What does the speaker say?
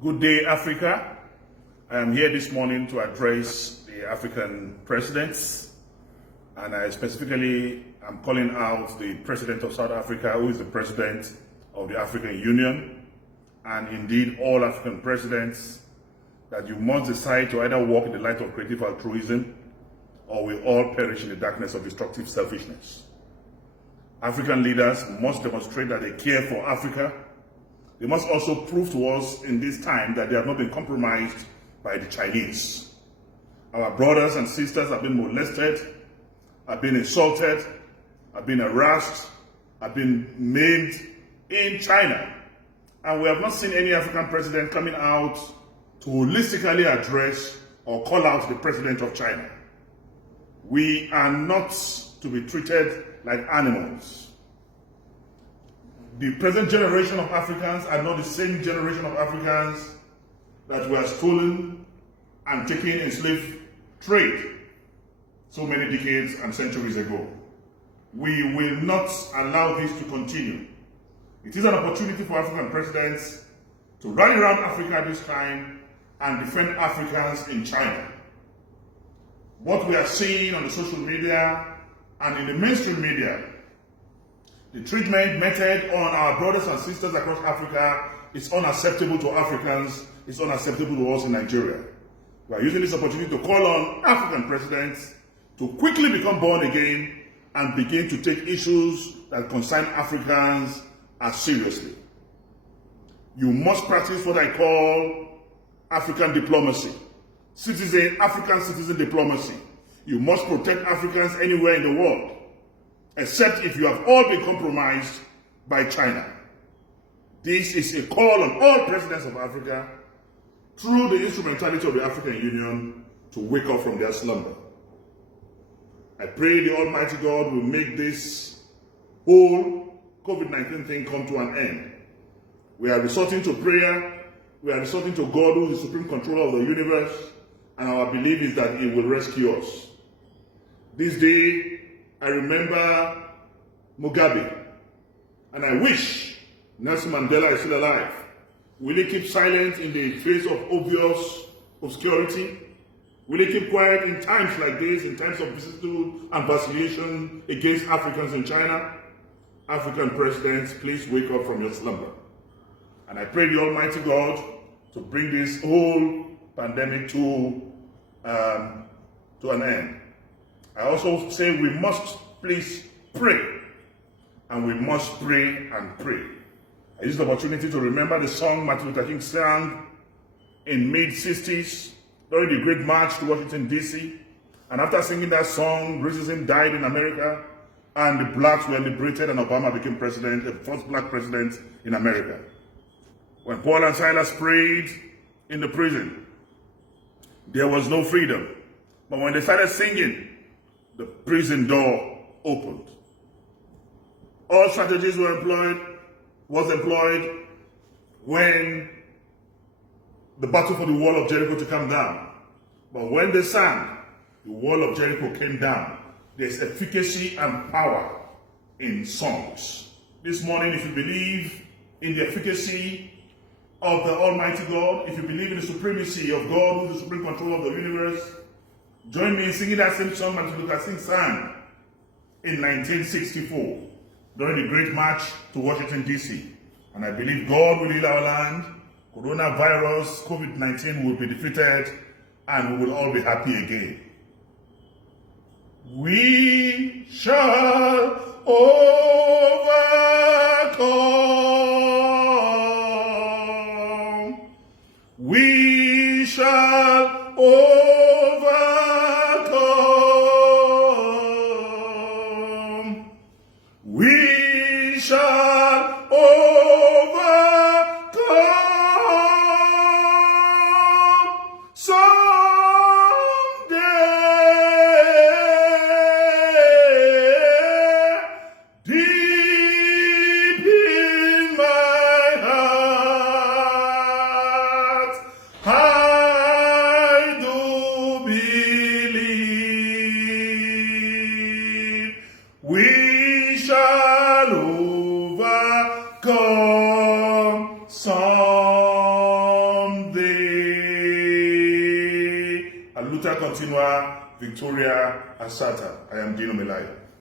Good day, Africa. I am here this morning to address the African presidents, and I specifically am calling out the President of South Africa, who is the President of the African Union, and indeed all African presidents, that you must decide to either walk in the light of creative altruism or we all perish in the darkness of destructive selfishness. African leaders must demonstrate that they care for Africa. They must also prove to us in this time that they have not been compromised by the Chinese. Our brothers and sisters have been molested, have been insulted, have been harassed, have been maimed in China. And we have not seen any African president coming out to holistically address or call out the president of China. We are not to be treated like animals. The present generation of Africans are not the same generation of Africans that were stolen and taken in slave trade so many decades and centuries ago. We will not allow this to continue. It is an opportunity for African presidents to rally around Africa at this time and defend Africans in China. What we are seeing on the social media and in the mainstream media, the treatment meted on our brothers and sisters across Africa is unacceptable to Africans, it's unacceptable to us in Nigeria. We are using this opportunity to call on African presidents to quickly become born again and begin to take issues that concern Africans as seriously. You must practice what I call African diplomacy, African citizen diplomacy. You must protect Africans anywhere in the world, except if you have all been compromised by China. This is a call on all presidents of Africa, through the instrumentality of the African Union, to wake up from their slumber. I pray the Almighty God will make this whole COVID-19 thing come to an end. We are resorting to prayer, we are resorting to God, who is the supreme controller of the universe, and our belief is that He will rescue us. This day, I remember Mugabe, and I wish Nelson Mandela is still alive. Will he keep silent in the face of obvious obscurity? Will he keep quiet in times like this, in times of vicissitude and vacillation against Africans in China? African presidents, please wake up from your slumber. And I pray the Almighty God to bring this whole pandemic to an end. I also say we must please pray, and we must pray and pray. I use the opportunity to remember the song Martin Luther King sang in mid-60s during the Great March to Washington, D.C. And after singing that song, racism died in America, and the blacks were liberated, and Obama became president, the first black president in America. When Paul and Silas prayed in the prison, there was no freedom. But when they started singing, the prison door opened. All strategies was employed when the battle for the wall of Jericho to come down. But when they sang, the wall of Jericho came down. There's efficacy and power in songs. This morning, if you believe in the efficacy of the Almighty God, if you believe in the supremacy of God, who is the supreme controller of the universe, join me in singing that same song Martin Luther King sang in 1964 during the Great March to Washington, D.C. And I believe God will heal our land, coronavirus, COVID-19 will be defeated, and we will all be happy again. We shall overcome. We shall overcome. We shall overcome someday. Deep in my heart, I do Aluta continua, Victoria Asata. I am Dino Melai.